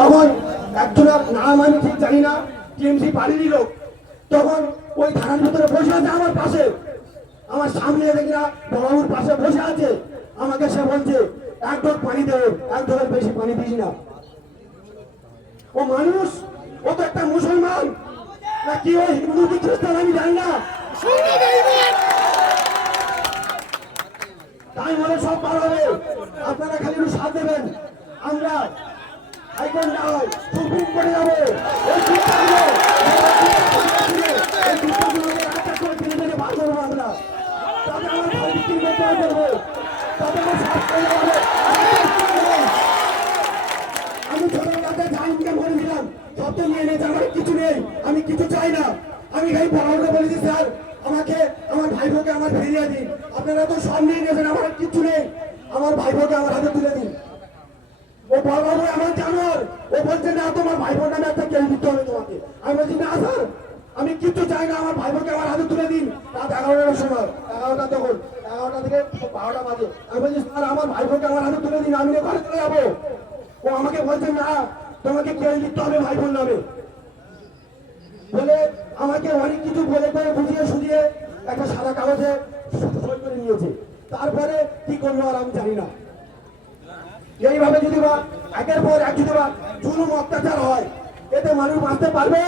তখন একজনের নাম আমি ঠিক জানি না, টিএমসি পার্টির লোক, তখন ওই থানার ভিতরে বসে আছে আমার পাশে, আমার সামনে দেখি না বাবুর পাশে বসে আছে। আমাকে সে বলছে এক ঢোক পানি দেবে, এক ঢোকের বেশি পানি দিস না। ও মানুষ, ও তো একটা মুসলমান নাকি ও হিন্দু কি খ্রিস্টান আমি জানি না, তাই বলে সব পার হবে। আপনারা খালি একটু সাথ দেবেন, আমরা হাইকোর্ট না হয় সুপ্রিম কোর্টে যাবো। আমরা তাতে আমার ভাই বিক্রি করতে করবো, তাতে আমার সাথ করে যাবে। আমি ছোটবেলাতে যা ইনকাম করেছিলাম সব তো নিয়ে নিয়েছে, আমার কিছু নেই, আমি কিছু চাই না। আমি খালি পড়াশোনা বলেছি স্যার আমাকে আমার ভাইবোকে আমার ফিরিয়ে দিন। আপনারা তো সব নিয়ে নিয়েছেন, আমার কিছু নেই, আমার ভাইবোকে আমার হাতে তুলে দিন। ও বড়বাবু আমার জানোয়ার, ও বলছে না তোমার ভাইবোর নামে একটা কেউ দিতে হবে তোমাকে। আমি বলছি না স্যার আমি কিচ্ছু চাই না, আমার ভাইবোকে আমার হাতে তুলে দিন। রাত 11টার সময়, 11টা তখন 11টা থেকে 12টা বাজে। আমি বলছি স্যার আমার ভাইবোকে আমার হাতে তুলে দিন, আমি ঘরে চলে যাবো। ও আমাকে বলছে না তোমাকে কেউ দিতে হবে ভাইবোর নামে বলে আমাকে অনেক কিছু বলে করে বুঝিয়ে সুঝিয়ে একটা সাদা কাগজে সই করে নিয়েছে। তারপরে কি করলো আর আমি জানি না। এইভাবে যদি বা একের পর এক যদি বা জুলুম অত্যাচার হয়, এতে মানুষ বাঁচতে পারবে?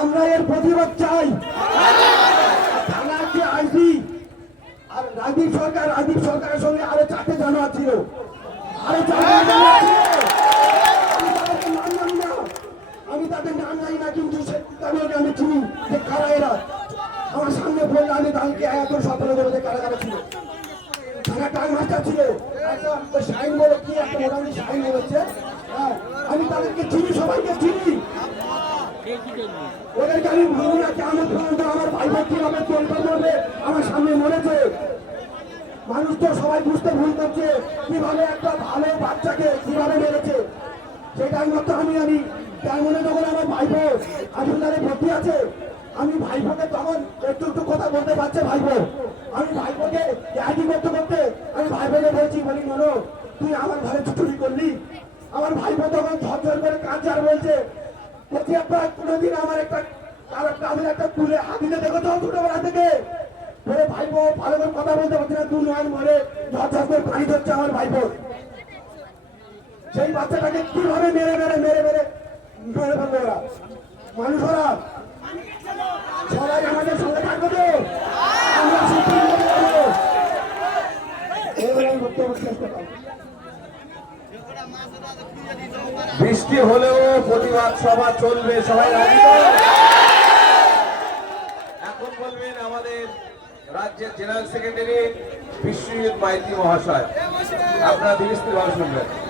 আমরা এর প্রতিবাদ চাই। থানার যে আইসি আর রাজীব সরকারের সঙ্গে আরো 4টে জানোয়ার ছিল, আরো 4টে জানোয়ার ছিল। আমি তাদের নাম জানি না, কিন্তু তাদেরকে আমি চিনি যে কারা এরা। আমার সামনে বললে আমি তাদেরকে একদম সফলে দেবো যে কারা কারা ছিল। থানা টাইম মাস্টার ছিল একটা শাইন বলে কি একটা মোটামুটি শাইন বলেছে, হ্যাঁ আমি তাদেরকে চিনি, সবাইকে চিনি। ওদেরকে আমি ভাবো না কেমন পর্যন্ত আমার ভাইবোন কিভাবে চলতে করবে আমার সামনে মরেছে। মানুষ তো সবাই বুঝতে ভুল করছে কিভাবে একটা ভালো বাচ্চাকে কিভাবে মেরেছে, সেটাই মাত্র আমি জানি। তার মনে যখন আমার ভাইপো হাসপাতালে ভর্তি আছে, আমি ভাইপোকে তখন একটু একটু কথা বলতে পারছে ভাইপো। আমি ভাইপোকে একই করতে করতে আমি ভাইপোকে বলছি, বলি মনো তুই আমার ঘরে চুরি করলি। আমার ভাইপো তখন ঝরঝর করে কাঁদছে আর বলছে বলছি আপনার কোনোদিন আমার একটা কাজের একটা তুলে হাতিতে দেখো তো ছোটবেলা থেকে বলে ভাইপো ভালো করে কথা বলতে পারছি না, 2 নয় মরে ঝরঝর করে পানি ধরছে আমার ভাইপো। সেই বাচ্চাটাকে কিভাবে মেরে মেরে মেরে মেরে মেরে ফেলবে ওরা মানুষ, ওরা সবাই আমাদের সঙ্গে থাকবে তো আমরা বৃষ্টি হলেও প্রতিবাদ সভা চলবে, সবাই রাজি তো? এখন বলবেন আমাদের রাজ্যের জেনারেল সেক্রেটারি বিশ্বজিৎ মাইতি মহাশয়, আপনারা ধীরে স্থিরভাবে শুনবেন।